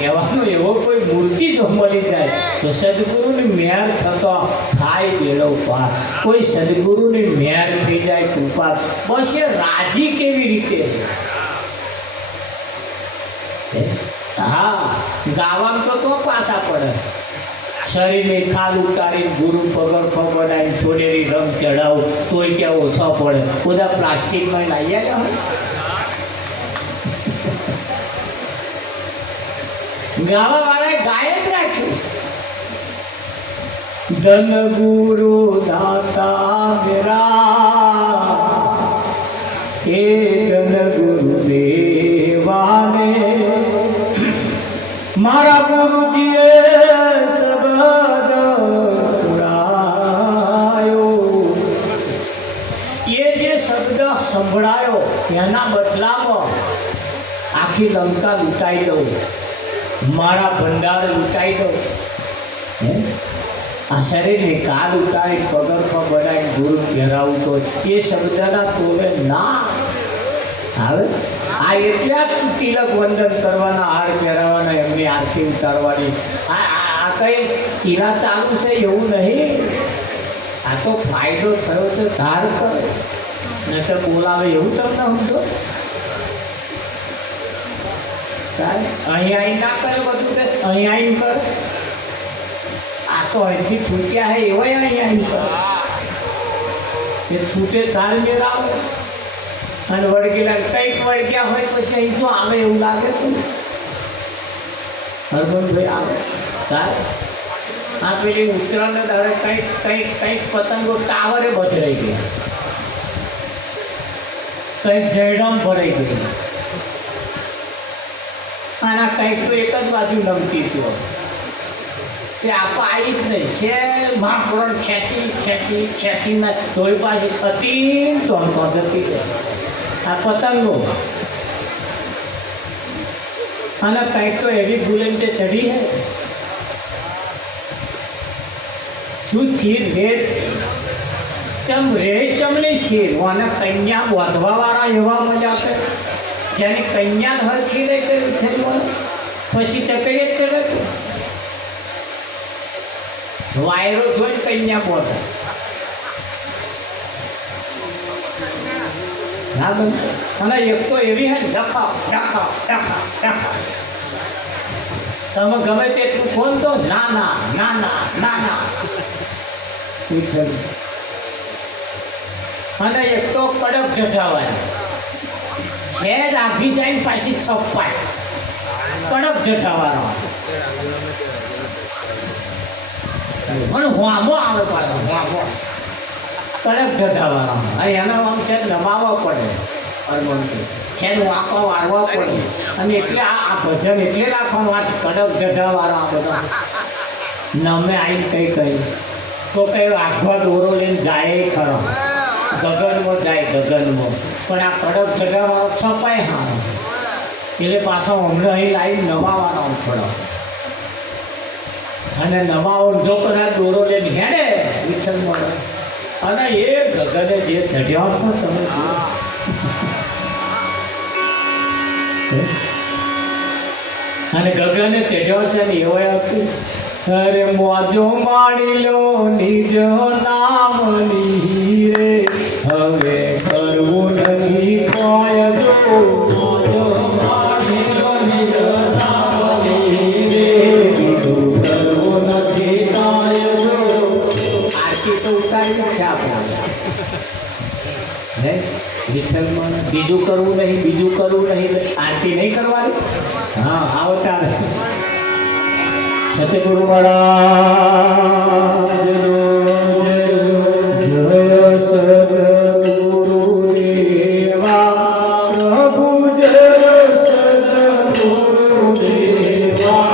કહેવાનો એવો કોઈ મૂર્તિ જો મળી જાય તો સદગુરુની મેર થતો થાય બેડો પાર. કોઈ સદગુરુની મેર થઈ જાય કૃપા, બસ એ રાજી કેવી રીતે? હા, ગાવામાં તો પાછા પડે. શરીરની ખાલ ઉતારી ગુરુ પગરખો બનાવીને સોનેરી રંગ ચડાવું તોય ક્યાં ઓછો પડે. બધા પ્લાસ્ટિકમાં લાવી હોય. ગાવા વાળાએ ગાય જ રાખ્યું. ધન ગુરુ દાતા મેરા, હે ધન ગુરુ દેવાને, મારા ગુરુજીએ શબ્દ સુણાયો. એ જે શબ્દ સંભળાયો એના બદલામાં આખી લંકા લૂંટાઈ દઉં, મારા ભંડાર લૂંટાઈ દઉં. આ શરીરની કાલ ઉતારી પગરખો બનાવીને ગુરુ ઘેરાવું તો એ શબ્દના તોલે ના આવે. આ એટલા જ તિલક વંદન કરવાના, હાર પહેરાવાના, એમની આરતી ઉતારવાની. આ કંઈ ચીલા ચાલુ છે એવું નહીં. આ તો ફાયદો થયો છે ધાર કરે નહીં તો બોલાવે એવું તમને સમજો. અહીં આવીને ના કરે બધું કે અહીં આવીને કરે. આ તો અહીંથી છૂટ્યા હે એવા અહીં આવીને કરે. એ છૂટે તાર મેળાવે અને વળગેલા કંઈક વળગ્યા હોય પછી અહીં જો આવે એવું લાગે તો હરમનભાઈ આવે તાર. આ પેલી ઉત્તરાયણને દાડે કંઈક પતંગો ટાવરે બચરાઈ ગયા, કંઈક જયડામ ભરાઈ ગઈ. આના કંઈક તો એક જ બાજુ નમતી હતો તે આપો આવી જ નહીં. છે મહાપુરણ ખેંચીને થોડી પાછી હતી તો જતી રહે આ પતંગો. અને કંઈક તો એવી ભૂલે તે ચડી હે. શું થીર રે ચમ રે ચમલી થીર અને કન્યા બાંધવાવાળા એવા મજા આપે જેની કન્યા હરખી રહે કર્યું થયેલું પછી ચકડીએ જ ચડે. વાયરો જોઈને કન્યા પહોંચે. ના બને. અને એક તો એવી હે ડખા તમે ગમે તેટલું ફોન તો ના. અને એક તો કડક જઠાવાય છે જ આઘી જાય પાછી છપાય. કડક જઠાવાનો અને હોમો આવે પાછો હોમો કડક જઠાવાનો. એનો આમ છે નમાવવા પડે હરમનથી છે વાંકો વાળવા પડે. અને એટલે આ ભજન એટલે રાખવાનું આ કડક જઠાવાળા આ બધા નમે આવીને કઈ તો કઈ આખવા દોરો લઈને જાય ખરો ગગનમાં જાય ગગનમાં. પણ આ કડક જગાવાળો છપાય હા એટલે પાછો હમણાં અહીં લાવી નવાવાનો થોડો. અને નવાઓ જો કદાચ દોરો લઈને હેડે વિઠ્ઠલ મળે. અને એ ગગને જે ચઢ્યા છો તમે અને ગગને ચઢ્યો છે ને એવો હતું. અરે મોજો માણી લો નિજ નામની રે, હવે કરવું નથી કોઈ જો. મોજો માણી લો નિજ નામની રે, બીજું કરવું નથી કોઈ જો. આરતી તો ઉતારી છે આપણે વિઠ્ઠલમાં. બીજું કરવું નહીં આરતી નહીં કરવાની. હા આવતા સતગુરુ મહારાજ જય સદગુરુ દેવા પ્રભુ જય સદગુરુ દેવા.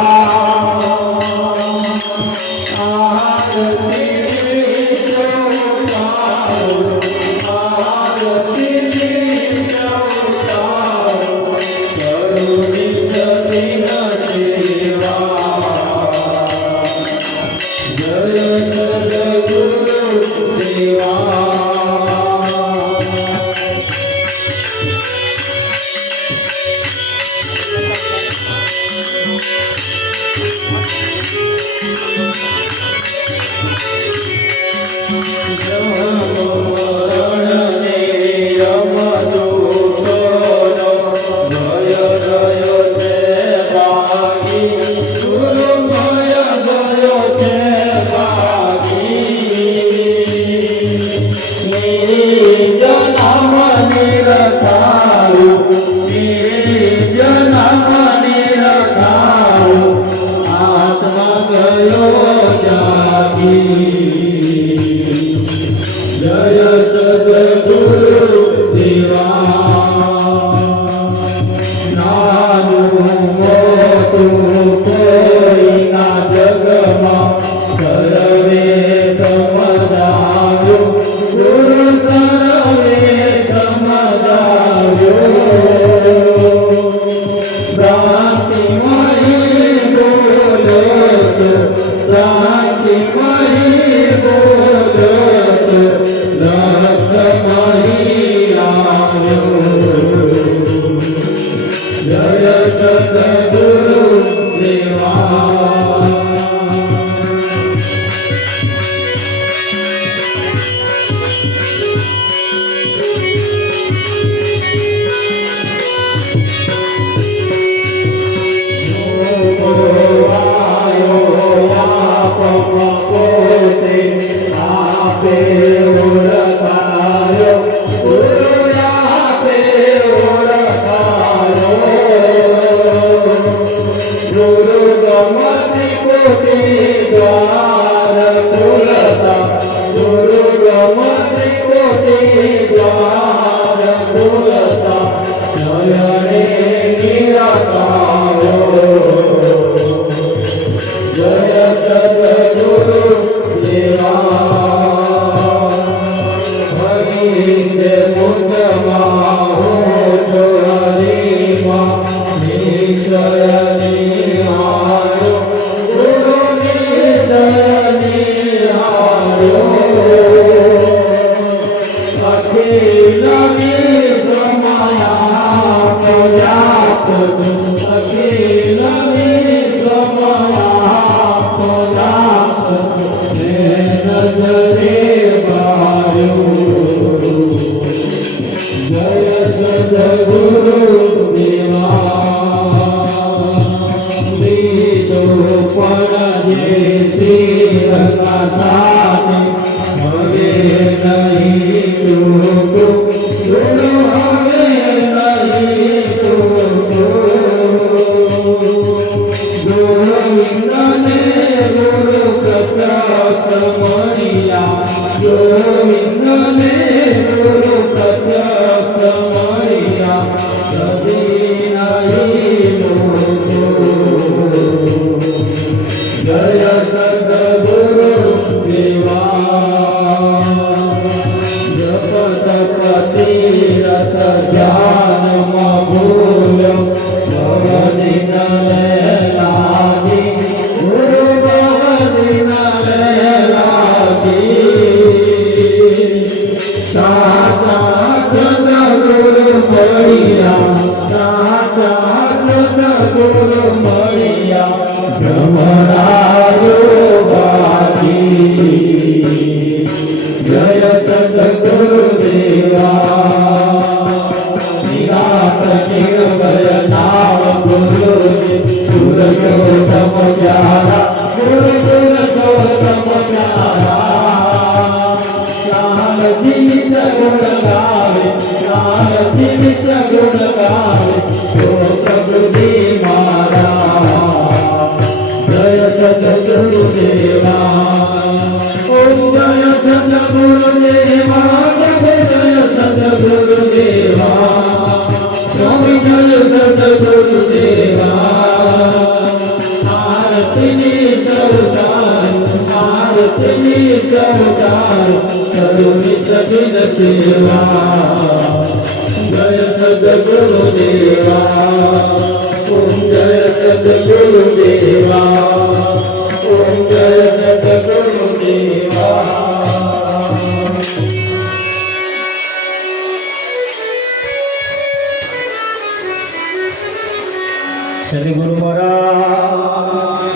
સદગુરુ મહારાજ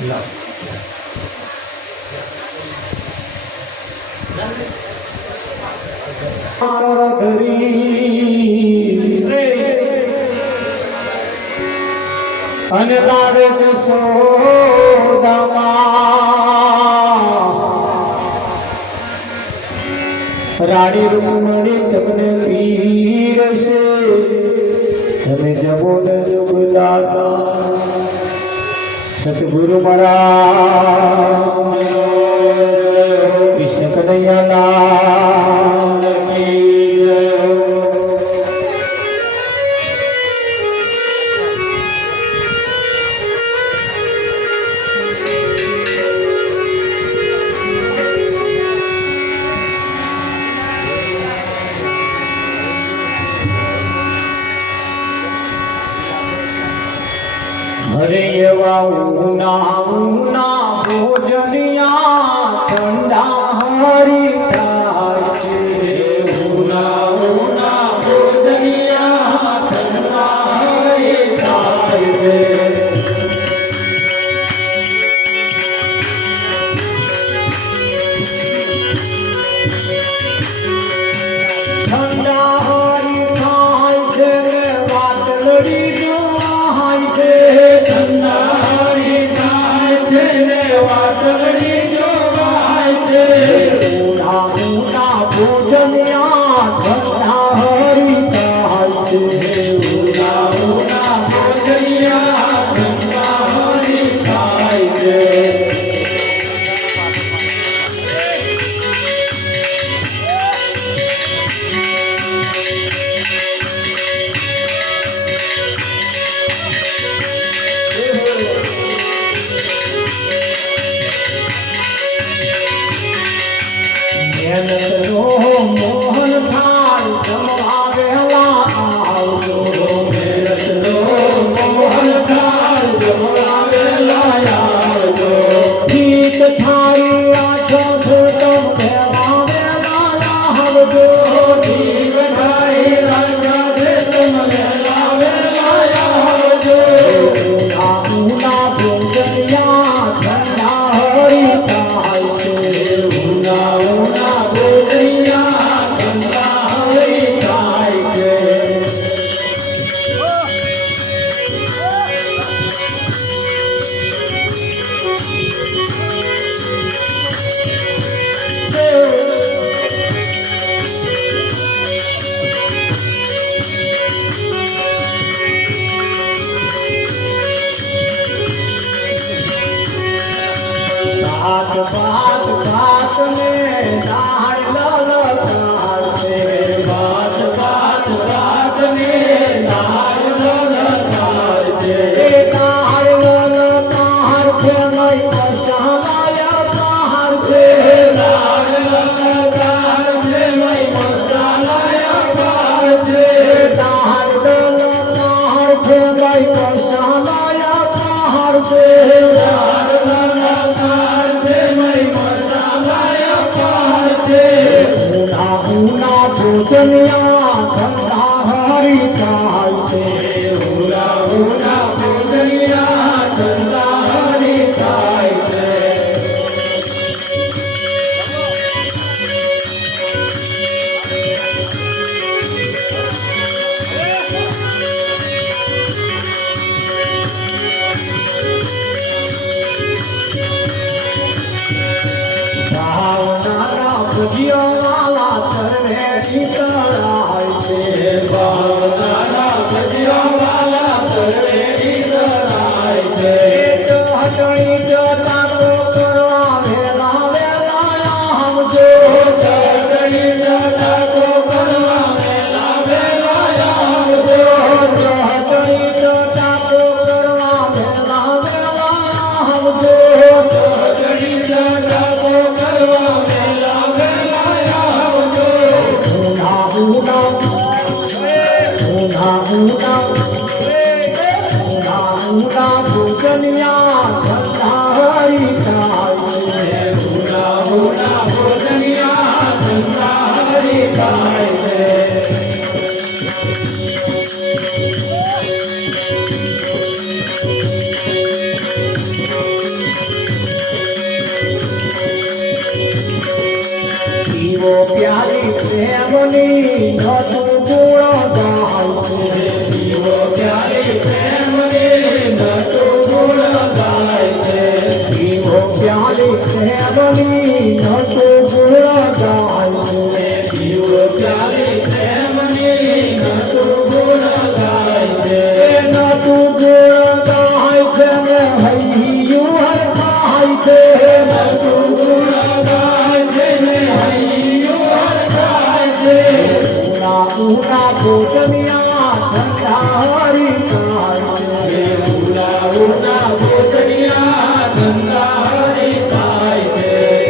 લો અને તારે જશોદામાં રાણી રૂકમણી તમને પીરશે તમે જબો ન જબલાતા સતગુરુ મહારાજ કૃષ્ણ કનૈયાલાલ કી જય. હરે એવા ઉના ઉના ભોજનિયા ઠંડા હરી થાય છે. ઉના ઉના ભોજનિયા ઠંડા હરી થાય છે. ઠંડા હરી થાય છે ને વાતલડી જોવાય છે. મોહન થાળ જમવા વહેલા આવજો. મોહન થાળ જમવા વહેલા આવજો. ગીત થાળી આછો છો તમે વહેલા આવજો. ગીત થાળી આછો છે તમે વહેલા આવજો. ઉના ઉના ભોજનિયા ઠંડા હરી થાય છે. ઉના ઉના ભોજનિયા ઠંડા હરી થાય છે. ભાત ભાત ભાત ને દાળ લલકારશે. ભાત ભાત ભાત ને દાળ લલકારશે. દાળ લલકારશે નહીં મસાલા કારશે. દાળ લલકારશે નહીં મસાલા કારશે. દાળ લલકારશે નહીં મસાલા કારશે. ઉના ભોજનિયા ઠંડા હરી થાય છે. ઉના ઉના ભોજનિયા ઠંડા હરી થાય છે. ભાવનાના ભજીયાવાલા સર્વે શીતળાય છે. ભાવનાના ભજીયાવાલા સર્વે શીતળાય છે. હટણી જતા તો કરવા વેલા વેલા આવજો. હટણી જતા તો કરવા વેલા વેલા આવજો. હટણી જતા તો કરવા વેલા વેલા આવજો. હટણી જતા તો કરવા વેલા વેલા આવજો. ઉના ઉના ઉના ઉના ઉના ભોજનિયા ઠંડા જીવો પ્યારી પ્રેમની નતું ગુણ ગાય છે જીવો પ્યારી પ્રેમની નતું ગુણ ગાય છે જીવો પ્યારી પ્રેમની નતું ગુણ ગાય છે જીવો પ્યારી પ્રેમની નતું ગુણ ગાય છે નતું ગુણ ગાય છે ને હૈયું હર ગાય છે નતું ગુણ ગાય છે ને હૈયું હર ગાય છે ઉના ગોતનિયા ઠંડા હરી ગાય છે ઉના ગોતનિયા ઠંડા હરી ગાય છે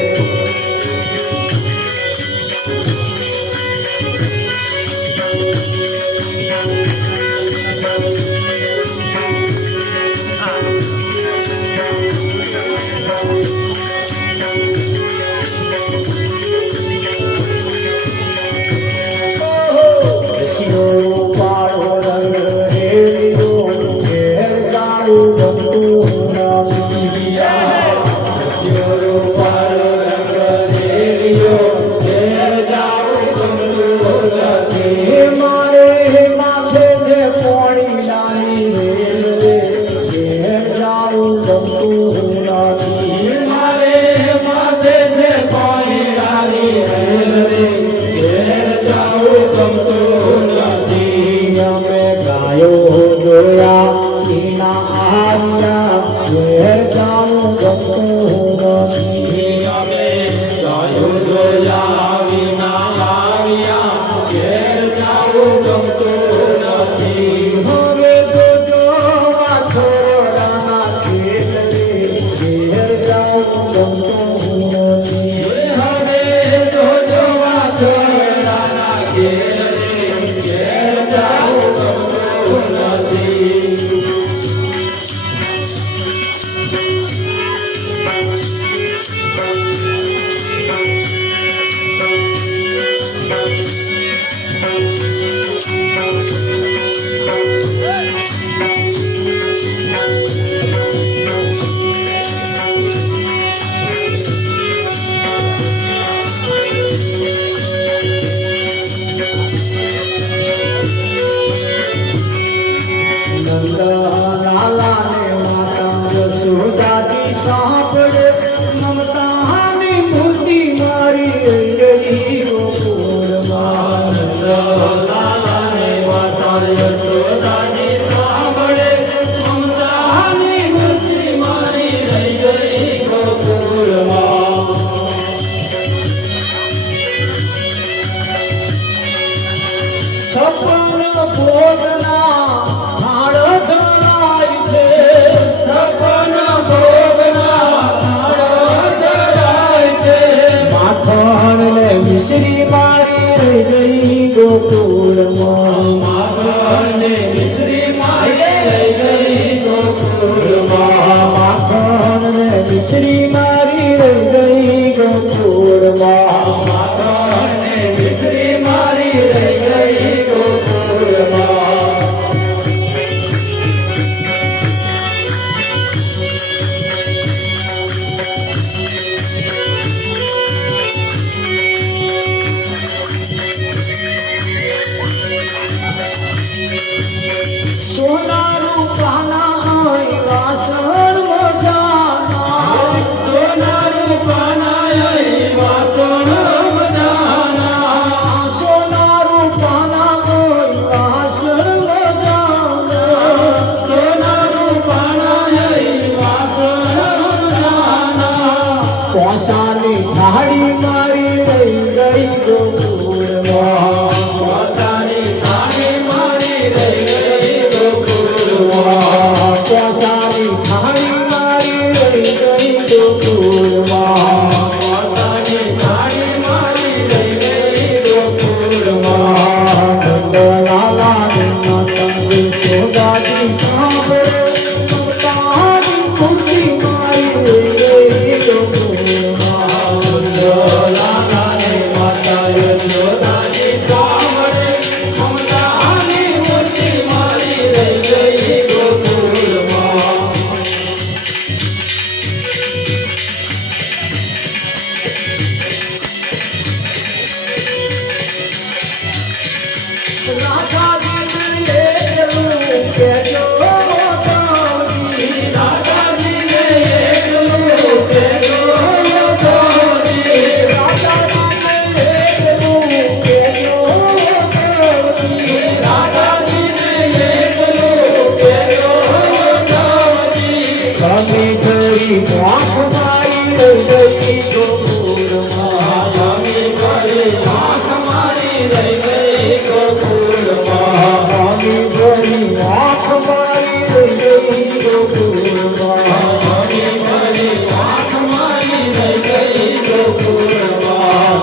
ગઈ ગોકુળમાં સ્વામી ગોરી આંખ મારી રહી ગઈ ગોકુળમાં સ્વામી ગોરી આંખ મારી રહી ગઈ ગોકુળમાં સ્વામી ગોરી આંખ મારી રહી ગઈ ગોકુળમાં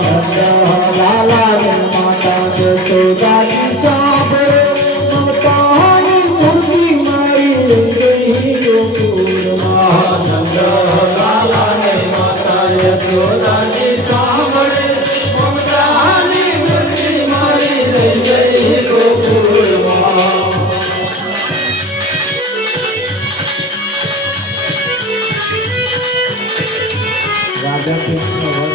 લાલા રે માતા જશોદાજી સાંભળે મમતાની મૂર્તિ મારી રહી ગઈ ગોકુળમાં લાલાને માતા યશોદાજી સાંભળે મમતાની મૂર્તિ મારી રહી ગઈ ગોકુળમાં રાજા કૃષ્ણ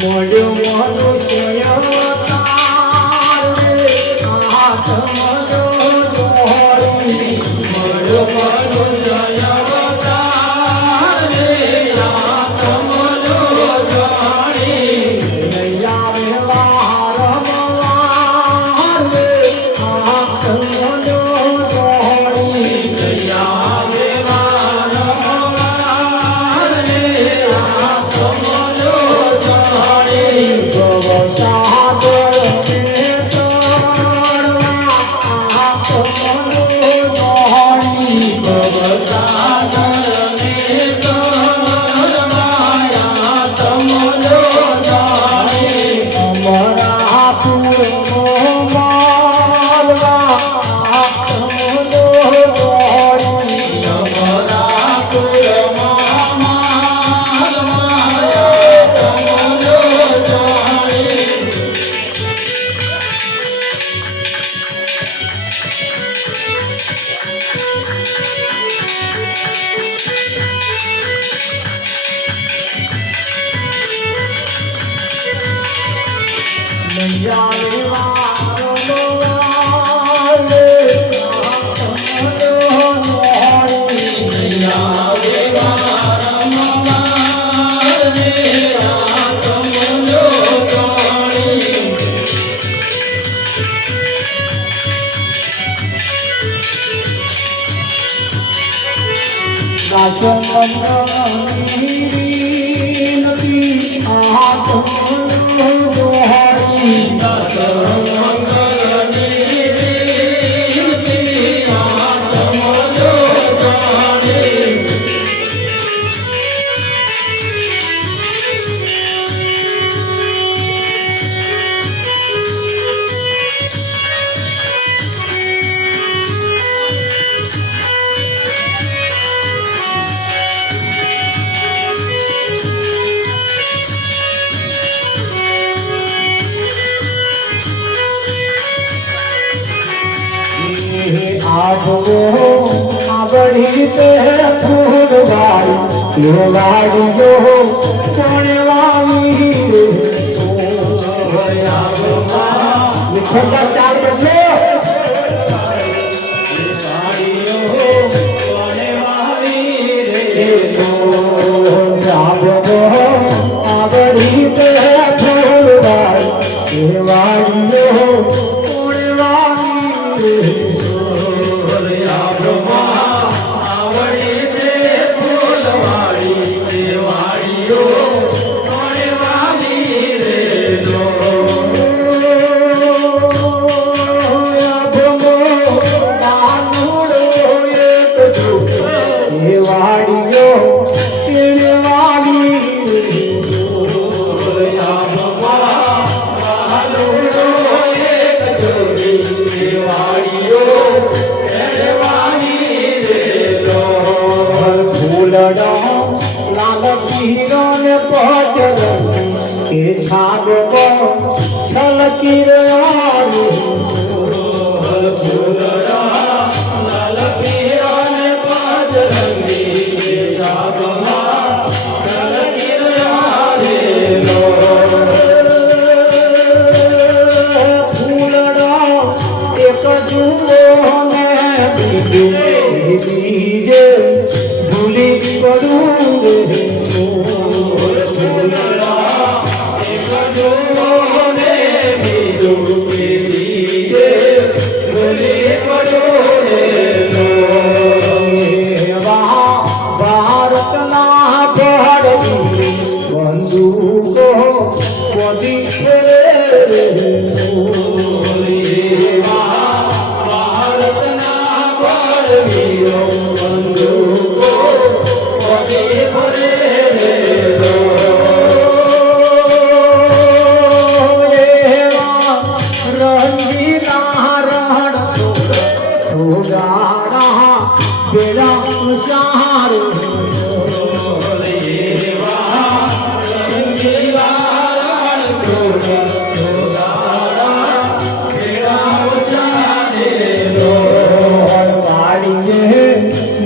મળ્યો મનુષ્ય અવતાર રે આત્મનો જોડી મળ્યો મનુષ્ય અવતાર રે આત્મનો જાણી નૈયા વેલા રમવાર રે આત્મનો જોડી દયા વેલા રમવાર રે આત્મનો જાણી ગૌસાગર ને તરવા આત્મનો જોડી સાગરને તરમાયા તમલો જાણી અમારા પૂર્ણો માલવા આત્મનો જોડી અમારા કુળમાં માલમાયા તમલો જાણી નૈયા વેલા રમવાર રે આત્મનો જોડી દયા વેલા રમવાર રે આત્મલો જાણી દાસમંગની નદી આત્મનો જોડી આવવો આગળી તે ફૂલવાડી લેવાડીયો કોણવાવી ખોટા ચાર બદલે આવવો આગળી તે ફૂલવાડી લેવાડીયો કોણવાવી છલકી ફૂલડા એક જુઓ બીજે ભૂલી પડું રે ભારતના પહાડી બંદૂકો બધી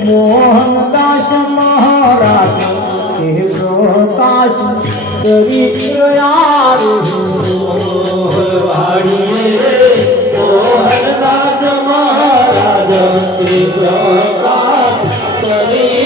મોહનદાસ મહારાજ કે પ્રકાશ કરી મોહનદાસ મહારાજ કે પ્રકાશ કરી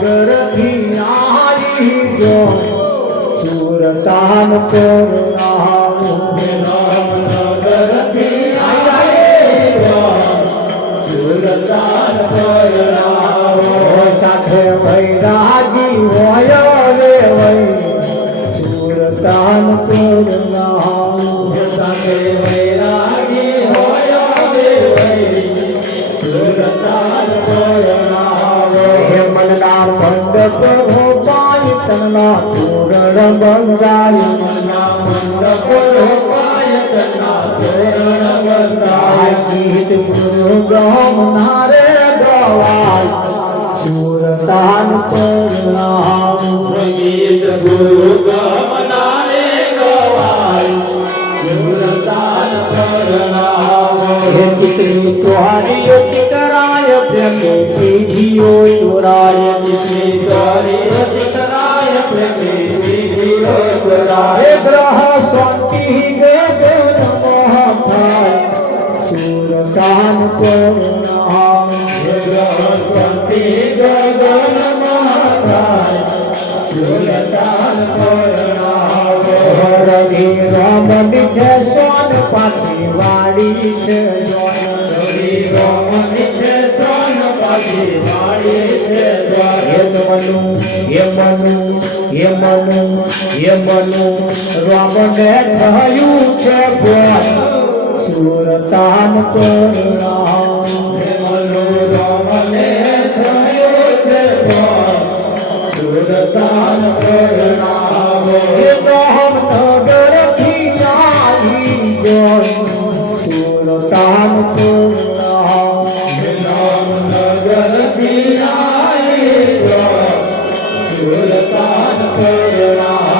નગર થી આવી જો સુરતાન પર નગર થી સુરતાન પર સાથે વૈરાગી હોય રે વૈ સુરતાન પર સાથે વૈરાગી હોય રે વૈ સુરતાન પર મનના મંડપ હોપાય તનના તોરણ બંધાય મનના મંડપ હોપાય તનના તોરણ બંધાય ગીત ગુરુ ગામ નારે ગવાય સુરતાન પરણામ ગીત ગુરુ ગામ નારે ગવાય સુરતાન પરણામ હે કિતની તોહારી ચિતરાય પ્રેમે જીઓ ચોરાય કિતની તોહારી ચિતરાય પ્રેમે જીઓ ચોરાય ગ્રહ શાંતિ ગે દેવ મહાથાય સુરતાન પરણામ ગ્રહ શાંતિ ગગન મહાથાય સુરતાન પરણામ રવિ રામ છે સોન પાછી વાડી છે રવિ રામ છે સોન પાછી વાડી છે યમનુ રામને થયું છે સુરતાન પરણામ રામને થયું છે સુરતાન પરણામ નગર થી આવી જો સુરતાન પરણામ નગર થી આવી જો સુરતાન પરણામ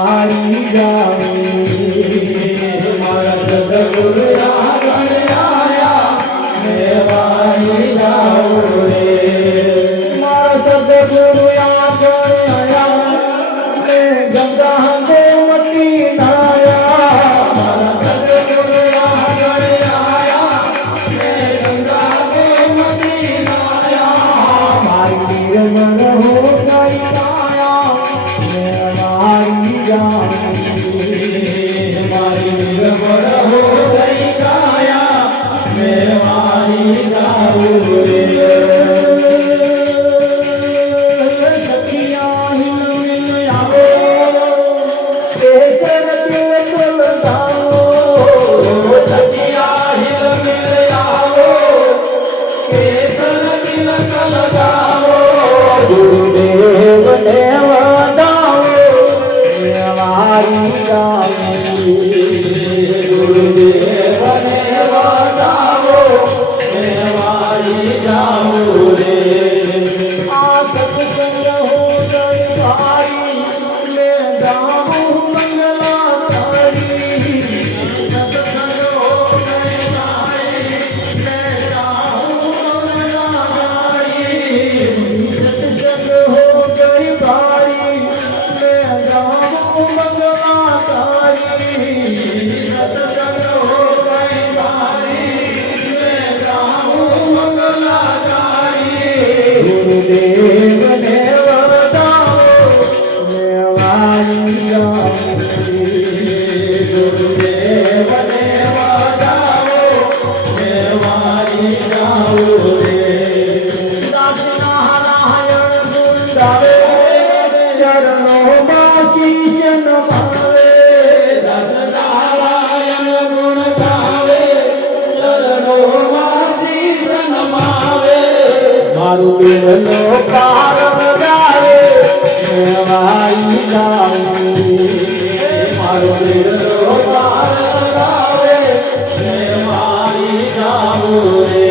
મારી ગુરુદેવને વધાવો મારી જાઉં ગુરુદેવને વધાવો મારી જાઉં રે આ સત્સંગ હો ગઈ ભારી મેં જાઉં મંગલા થારી સત્સંગ હો ગઈ ભારી મેં જાઉં મંગલા થારી સત્સંગ હો ગઈ ભારી મેં જાઉં મંગલા થારી સત્સંગ હો ગઈ ભારી મેં જાઉં મંગલા થારી ગુરુદેવને વધાવો મેવારી જાઉં ગુરુદેવને વધાવો મેવારી જાઉં રે નારાયણ ગુણ ગાવે ચરણોમાં શીશ નમાવે નારાયણ ગુણ ગાવે ચરણોમાં શીશ નમાવે મારું દિલનો પાર ગાવે મેવારી જાઉં મારું દિલનો પાર ગાવે મેવારી જાઉં રે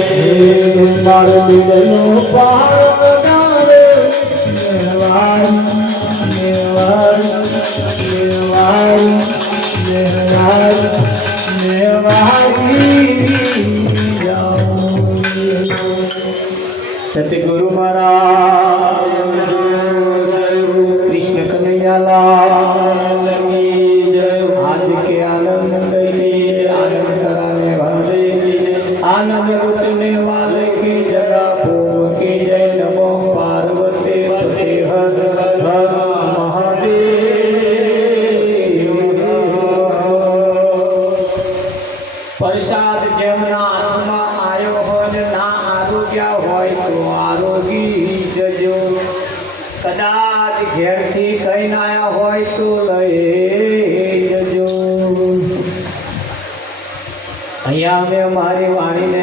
મારું દિલનો પાર ગાવે મેવારી મેવારી મેવારી મેવારી જાઉં સતગુરુ મહારાજ कृष्ण कन्हैयालाल की जय आज के आनंद के आनंद कराने वाले आनंद लुटने वाले की जगह भूम की जय नमो पार्वती पते हर हर महादेव प्रसाद જેમના હાથમાં આવ્યો હોય ને ના આરોગ્યા હોય તો આરોગી જજો કદાચ ઘેરથી કઈ ના આયા હોય તો લઈ જજો અહીંયા અમે અમારી વાણીને